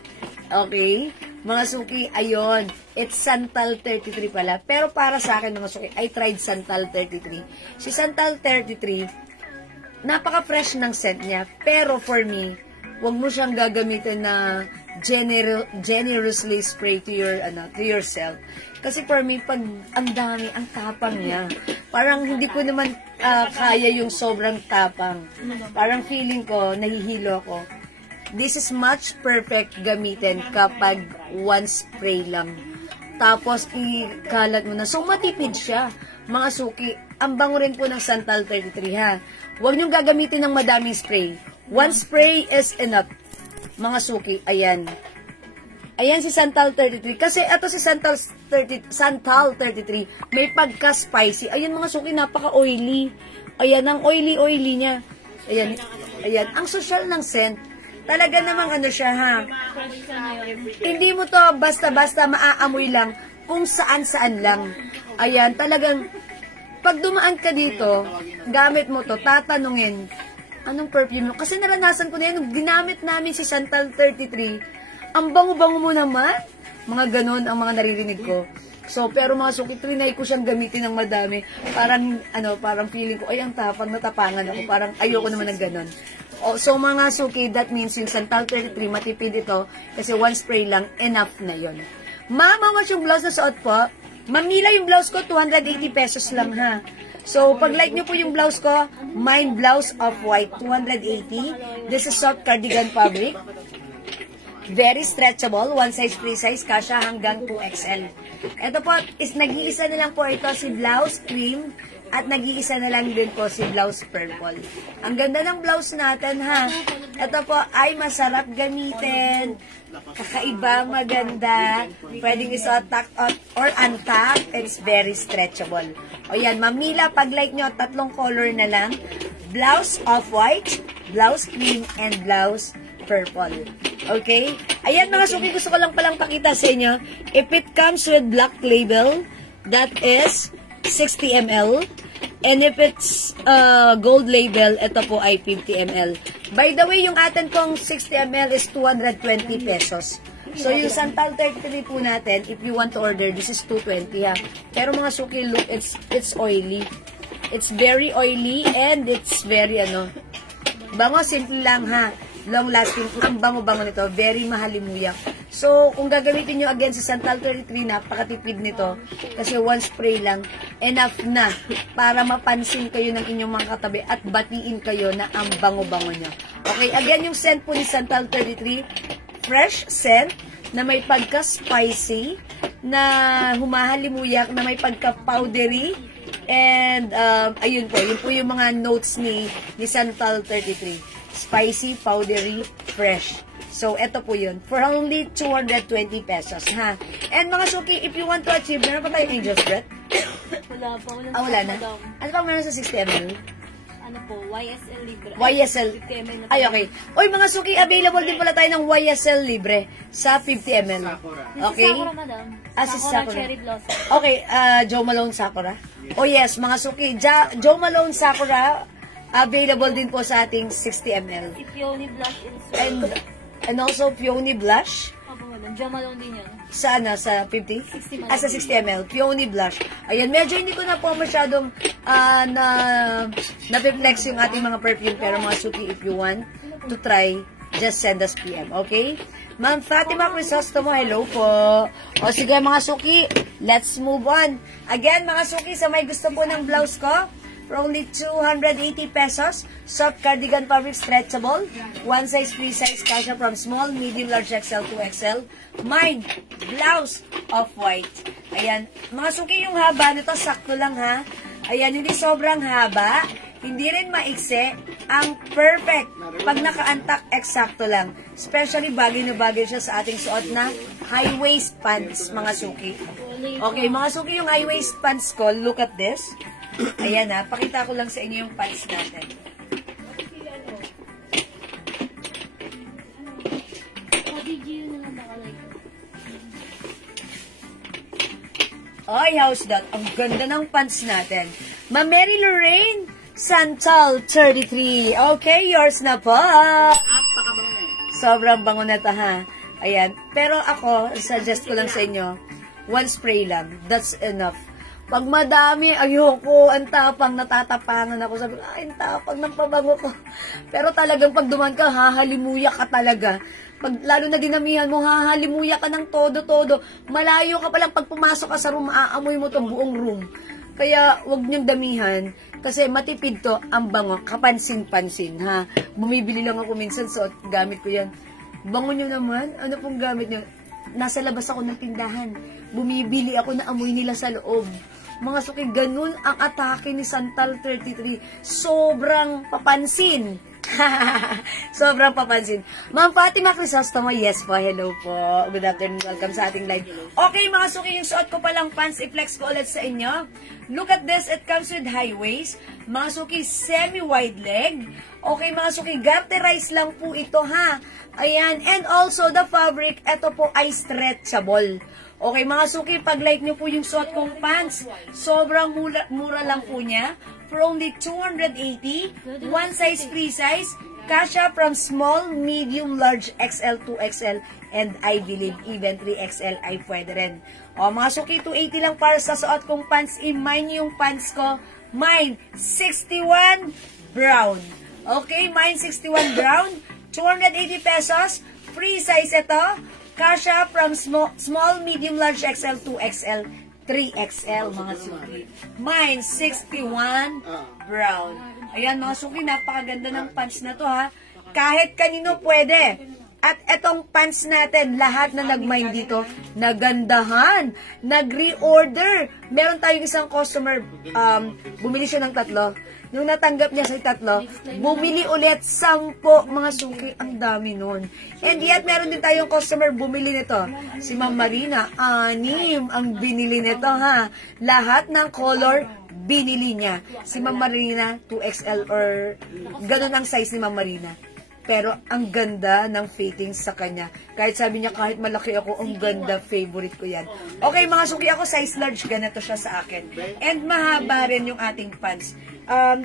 Okay? Mga suki, ayun, it's Santal 33 pala. Pero para sa akin, mga suki, I tried Santal 33. Si Santal 33, napaka-fresh ng scent niya. Pero for me, wag mo siyang gagamitin na generously spray to yourself. Kasi for me, pag ang dami, ang tapang niya. Parang hindi ko naman kaya yung sobrang tapang. Parang feeling ko, nahihilo ko. This is much perfect gamitin kapag one spray lang. Tapos, ikalat mo na. So, matipid siya. Mga suki, ang bango rin po ng Santal 33, ha? Huwag niyong gagamitin ng madaming spray. One spray is enough. Mga suki, ayan. Ayan si Santal 33. Kasi ito si Santal 33, may pagka-spicy. Ayan mga suki, napaka-oily. Ayan, ang oily-oily niya. Ayan, ayan. Ang social ng scent. Talaga namang ano siya, ha? Hindi mo to basta-basta maaamoy lang kung saan-saan lang. Ayan, talagang pag dumaan ka dito, gamit mo to, tatanungin, anong perfume mo? Kasi naranasan ko na yan, nung ginamit namin si Santal 33, ang bango-bango mo naman. Mga ganun ang mga naririnig ko. So, pero mga suki, trinay ko siyang gamitin ng madami. Parang feeling ko, ay, ang tapang, natapangan ako. Parang ayoko naman ng ganun. So, mga suki, that means yung Santal 33, matipid ito. Kasi one spray lang, enough na yon. Mama, what's yung blouse na suot po? Mamila yung blouse ko, 280 pesos lang, ha? So, pag like nyo po yung blouse ko, mine blouse of white, 280. This is soft cardigan fabric. Very stretchable, one size, free size, kasha hanggang 2XL. Ito po, is nag-iisa na lang po ito si blouse cream at nag-iisa na lang din po si blouse purple. Ang ganda ng blouse natin, ha? Ito po ay masarap gamitin, kakaiba, maganda, pwedeng isuot tuck or untuck, it's very stretchable. O yan, mamila, pag like nyo, 3 color na lang, blouse off-white, blouse cream, and blouse purple. Okay? Ayan mga suki, gusto ko lang palang pakita sa inyo. If it comes with black label, that is 60 ml. And if it's gold label, ito po ay 50 ml. By the way, yung atin pong 60 ml is 220 pesos. So, yung Santal 33 po natin, if you want to order, this is 220 ha. Pero mga suki, look, it's oily. It's very oily and it's very bango, simple lang ha. Long lasting, ang bango-bango nito, very mahalimuyak. So, kung gagamitin nyo again sa Santal 33, napakatipid nito. Kasi one spray lang, enough na para mapansin kayo ng inyong mga katabi at batiin kayo na ang bango-bango nyo. Okay, again, yung scent po ni Santal 33, fresh scent na may pagka-spicy, na humahalimuyak, na may pagka-powdery, and ayun po, yun po yung mga notes ni Santal 33. Spicy, powdery, fresh. So, eto po yun. For only 220 pesos, ha? And mga suki, if you want to achieve, meron pa tayong Angel's Breath? Wala pa. Wala na? Ano pa meron sa 60 ml? Ano po, YSL Libre. YSL. 50 ml na po. Ay, okay. Oy, mga suki, available din pala tayo ng YSL Libre sa 50 ml. Okay? Si Sakura, madam. Si Sakura. Cherry Blossom. Okay, Joe Malone Sakura. Oh yes, mga suki, Joe Malone Sakura, available din po sa ating 60 ml. Si Peony Blush Insert. And also Peony Blush. Opo, madam. Jamalone din yan. Sana sa 50? 60 Sa 60 ml. Peony Blush. Ayan, medyo hindi ko na po masyadong na-flex yung ating mga perfume. Pero mga suki, if you want to try, just send us PM, okay? Ma'am Fatima Crisostomo, hello po. O sige mga suki, let's move on. Again, mga suki, sa may gusto po ng blouse ko, for only 280 pesos, soft cardigan fabric stretchable, one size, free size, kasha from small, medium, large, XL to XL. Mine, blouse of white. Ayan, mga suki, yung haba nito, sakto lang ha. Ayan, hindi sobrang haba, hindi rin maiksi, ang perfect. Pag naka-antak, eksakto lang. Especially bagay na bagay siya sa ating suot na high-waist pants, mga suki. Okay, mga suki, yung high-waist pants ko, look at this. Ayan ha, pakita ko lang sa inyo yung pants natin. Ay, how's that? Ang ganda ng pants natin. Ma Mary Lorraine Santal 33. Okay, yours na po. Napakabango na. Sobrang bango na to ha. Ayan. Pero ako, suggest ko lang sa inyo, one spray lang. That's enough. Pag madami, ayoko, ang tapang, natatapangan ako. Sabi ko, ay, ang tapang ng pabango ko. Pero talagang pag duman ka, hahalimuya ka talaga. Pag lalo na dinamihan mo, hahalimuya ka ng todo-todo. Malayo ka palang pag pumasok ka sa room, aamoy mo itong buong room. Kaya, wag niyong damihan. Kasi matipid to, ang bango, kapansin-pansin, ha. Bumibili lang ako minsan, so gamit ko yan. Bango niyo naman, ano pong gamit niyo? Nasa labas ako ng tindahan. Bumibili ako na amoy nila sa loob. Mga suki, ganun ang atake ni Santal 33. Sobrang papansin. Sobrang papansin. Ma'am Fatima Crisostomo, yes po, hello po. Good afternoon, welcome sa ating live. Okay mga suki, yung suot ko palang pants, i-flex ko ulit sa inyo. Look at this, it comes with high waist. Mga suki, semi-wide leg. Okay mga suki, garterize lang po ito ha. Ayan, and also the fabric, ito po ay stretchable. Okay mga suki, pag like nyo po yung suot kong pants, sobrang mura lang po niya. For only 280, one size, free size, kasha from small, medium, large, XL to XL, and I believe even 3XL ay pwede rin. O mga suki, 280 lang para sa suot kong pants. I-mine yung pants ko. Mine, 61 brown. Okay, mine 61 brown, 280 pesos, free size ito. Kasha from small, medium, large, XL to XL, 3XL, mga suki. Mine, 61 brown. Ayan, mga suki, napakaganda ng pants na to, ha. Kahit kanino pwede. At etong pants natin, lahat na nag-mine dito, nagandahan, nag-reorder. Meron tayong isang customer, bumili siya ng 3. Nung natanggap niya sa 3, bumili ulit 10, mga suki, ang dami nun. And yet, meron din tayong customer bumili nito. Si Ma'am Marina, 6 ang binili nito, ha. Lahat ng color, binili niya. Si Ma'am Marina, 2XL or ganun ang size ni Ma'am Marina. Pero ang ganda ng fitting sa kanya. Kahit sabi niya, kahit malaki ako, ang ganda, favorite ko yan. Okay, mga suki, ako size large, ganito siya sa akin. And mahaba rin yung ating pants.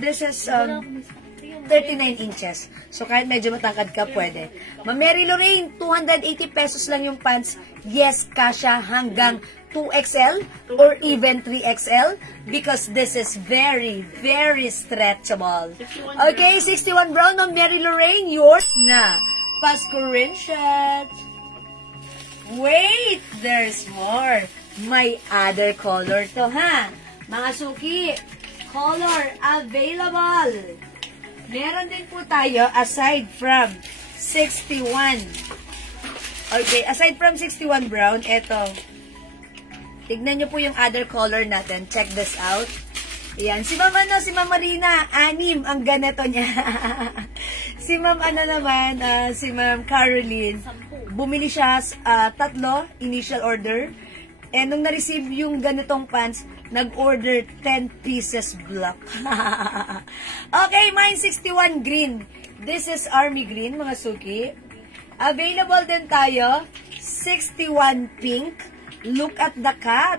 This is 39 inches. So, kahit medyo matangkad ka, pwede. Ma'am Mary Lorraine, 280 pesos lang yung pants. Yes, kasha hanggang 2XL or even 3XL because this is very, very stretchable. Okay, 61 brown, Ma'am Mary Lorraine, yours na. Pasko rin shot. Wait, there's more. May other color to, ha? Mga suki, color available. Meron din po tayo aside from 61. Okay, aside from 61 brown, eto. Tignan nyo po yung other color natin. Check this out. Ayan. Si Ma'am si Ma'am Marina, 6 ang ganito niya. Si Ma'am naman, si Ma'am Caroline, bumili siya 3, initial order. And nung na-receive yung ganitong pants, nag-order 10 pieces block. Okay, mine 61 green. This is army green, mga suki. Available din tayo, 61 pink. Look at the cut.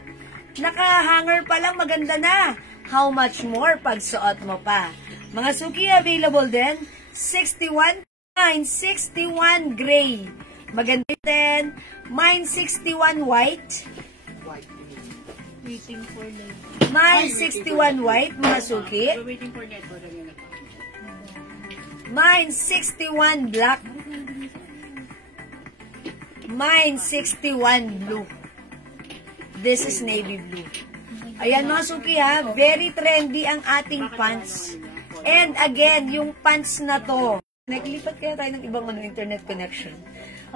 Naka-hanger pa lang, maganda na. How much more pag suot mo pa? Mga suki, available din. 61, mine 61 gray. Maganda din. Mine 61 white. Waiting for the... Mine 61 white, mga suki. Waiting for net. Mine 61 black. Mine 61 blue. This is navy blue. Ayan mga suki ha, very trendy ang ating pants. And again, yung pants na to, naglipat kaya tayo ng ibang internet connection.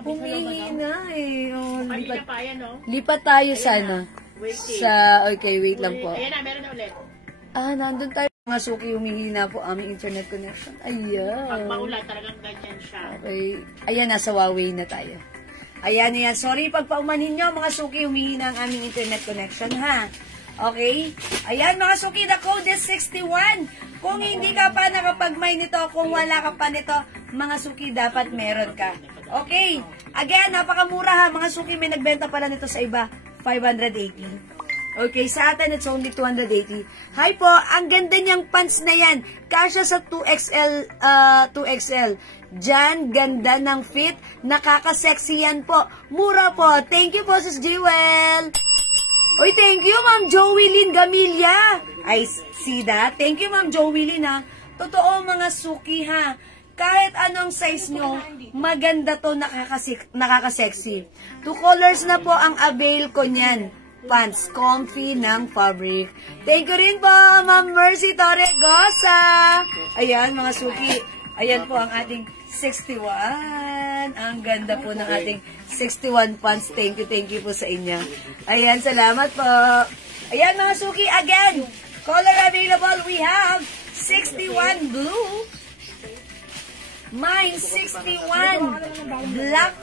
Humihina eh. Oh, lipat, Pa yan, no? lipat tayo sana. Sa, okay, wait lang po. Ayan na, meron na ulit. Nandun tayo. Mga suki, humihina po aming internet connection. Pag Ayan. maulan, talagang ganyan siya. Okay. Ayan, nasa Huawei na tayo. Ayan, ayan. Sorry, pag paumanhin nyo, mga suki, humihina ang aming internet connection, ha? Okay? Ayan, mga suki, the code is 61. Kung hindi ka pa nakapag-mine nito, kung wala ka pa nito, mga suki, dapat meron ka. Okay? Again, napakamura ha. Mga suki, may nagbenta pala nito sa iba. 580. Okay, sa atin, it's only 280. Hi po, ang ganda niyang pants na yan. Kasya sa 2XL, 2XL. Diyan, ganda ng fit. Nakaka-sexy yan po. Mura po. Thank you po, Sis Jewel. Oy, thank you, Ma'am Joey Gamilla. I see that. Thank you, Ma'am Joey ha. Totoo, mga suki, ha. Kahit anong size nyo, maganda to, nakaka-sexy. 2 colors na po ang avail ko niyan. Pants, comfy ng fabric. Thank you rin po, Ma'am Mercy Torregosa. Ayan, mga suki. Ayan po ang ating 61. Ang ganda po ng ating 61 pants. Thank you po sa inyo. Ayan, salamat po. Ayan, mga suki, again, color available, we have 61 blue. Mine 61 black.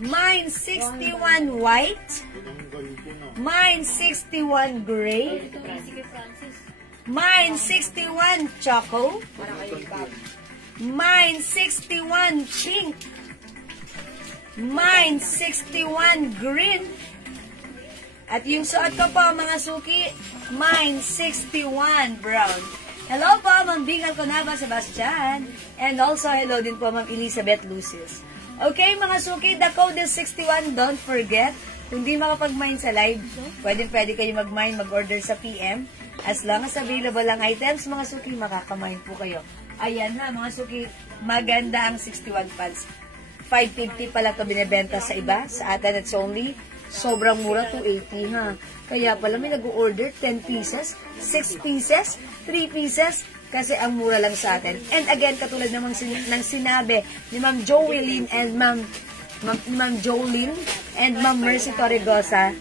Mine 61 white. Mine 61 gray. Mine 61 choco. Mine 61 pink. Mine 61 green. At yung suot ko po, mga suki, mine 61 brown. Hello po, Ma'am Bingal Conaba Sebastian. And also, hello din po, Ma'am Elizabeth Lucis. Okay, mga suki, the code is 61. Don't forget, kung di makapag-mine sa live, pwede kayo mag-mine, mag-order sa PM. As long as available ang items, mga suki, makaka-mine po kayo. Ayan ha, mga suki, maganda ang 61 pants. 550 pala ito binibenta sa iba. Sa atin, it's only sobrang mura, 280 ha. Kaya pala may nag-order 10 pieces, 6 pieces, 3 pieces, kasi ang mura lang sa atin. And again, katulad namang ng sinabi ni Ma'am Joelyn and Ma'am Jolene and Ma'am Mercy Torregosa,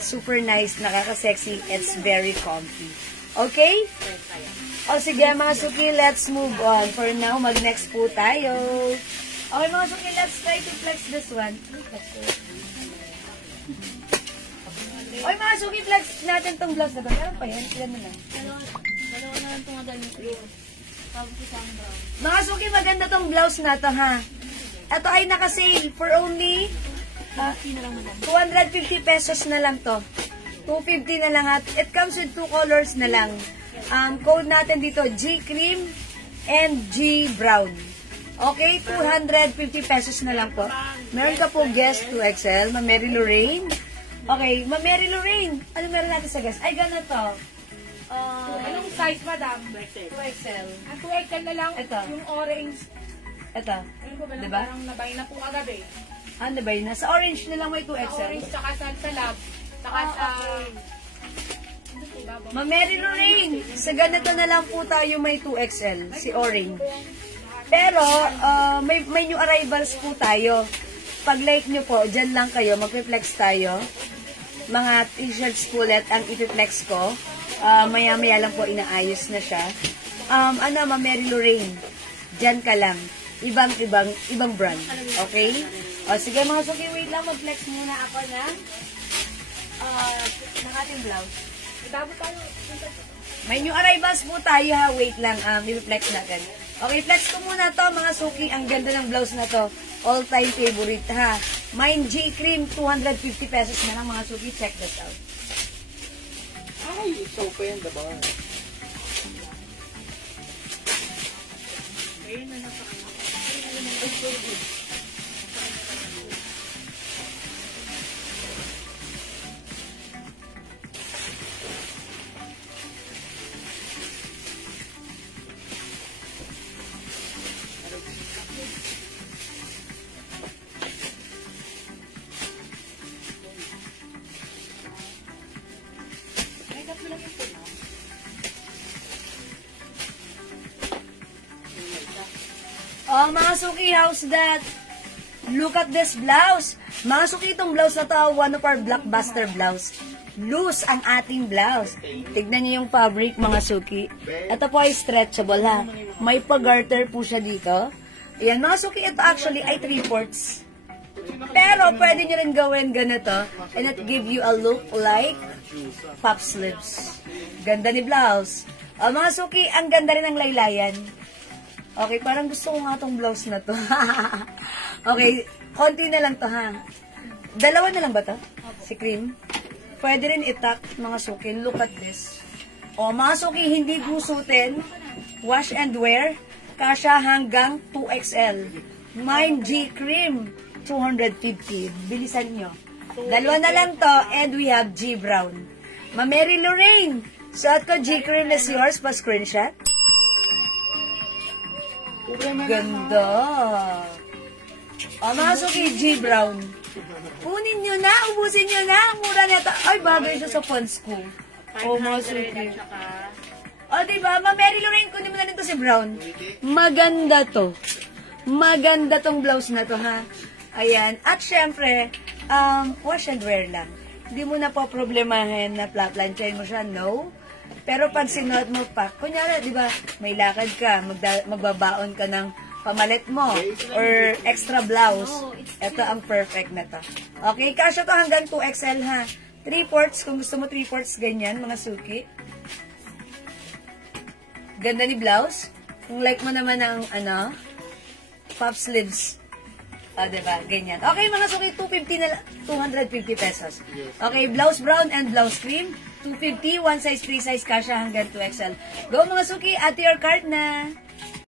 super nice, nakaka-sexy, it's very comfy. Okay? O sige mga suki, let's move on. For now, mag-next po tayo. Okay mga suki, let's try to flex this one. Oy mga suki, flex natin tong blouse na to. Meron pa yan? Ilan mo na? Dalawa na lang itong adal nito. Tapos isang brown. Mga suki, maganda tong blouse na to ha. Ito ay naka-sale for only 250 pesos na lang to. 250 na lang at it comes with 2 colors na lang. Code natin dito, G cream and G brown. Okay, 250 pesos na lang po. Meron ka po guest 2XL, Ma'am Mary Lorraine. Okay, Ma'am Mary Lorraine, ano meron natin sa guest? Ay, ganito. Anong size, madam? 2XL. Ang 2XL na lang, Ito. yung orange. Ito. Ayun ko ba lang, Diba? parang nabay na po kagabi. Ano ba yun? Sa orange na lang may Sa 2XL. orange, tsaka sa lab. Tsaka sa... Ma'am Mary Lorraine, sa ganito na lang po tayo may 2XL, si orange. Pero, may new arrivals po tayo. Pag like nyo po, dyan lang kayo, mag-flex tayo. Mga t-shirts po ulit ang ipiplex ko. Maya-maya lang po, inaayos na siya. Ma'am Mary Lorraine, dyan ka lang. Ibang brand. Okay? O, sige mga suki, wait lang, mag-flex muna ako ng ating blouse. Itabo tayo. May new arrivals po tayo ha. Wait lang, i-flex natin. Okay, flex ko muna to mga suki. Ang ganda ng blouse na to. All-time favorite ha. Mine G Cream, 250 pesos na lang mga suki. Check this out. Ay, it's open, diba? Oh, mga suki, how's that? Look at this blouse. Mga suki, itong blouse na to, one of our blockbuster blouse. Loose ang ating blouse. Tignan niyo yung fabric, mga suki. Ito po ay stretchable, ha. May pag-garter po siya dito. Ayan, mga suki, ito actually ay 3/4. Pero, pwede nyo rin gawin ganito. And it give you a look like pop sleeves. Ganda ni blouse. Oh, mga suki, ang ganda rin ng laylayan. Okay, parang gusto ko nga tong blouse na to. Okay, konti na lang to, ha. Dalawa na lang ba to? Si cream. Pwede rin itak, mga suki. Look at this. O, mga suki, hindi gusutin. Wash and wear. Kasha hanggang 2XL. Mine G-Cream, 250. Bilisan nyo. Dalawa na lang to, and we have G-Brown. Mary Lorraine, suot ko G-Cream is yours, pa screenshot. Ganda. O, mga suki, G-Brown. Kunin nyo na, ubusin nyo na. Mura nito. Ay, bagay siya sa pants ko. O, mga suki. O, diba? Mary Lorraine, kunin mo na nito si Brown. Maganda to. Maganda tong blouse na to, ha? Ayan. At syempre, wash and wear lang. Hindi mo na po problemahin na planchay mo siya, no? Pero pag sinuot mo pa, kunyari, di ba, may lakad ka, magbabaon ka ng pamalit mo, or extra blouse, ito ang perfect na to. Okay, kasya to hanggang 2XL, ha? 3/4, kung gusto mo 3/4, ganyan, mga suki. Ganda ni blouse. Kung like mo naman ang, pop sleeves. O, diba? Ganyan. Okay, mga suki, 250 na 250 pesos. Okay, blouse brown and blouse cream, 250, one size, 3 size, kasya hanggang 2XL. Go, mga suki, add to your cart na.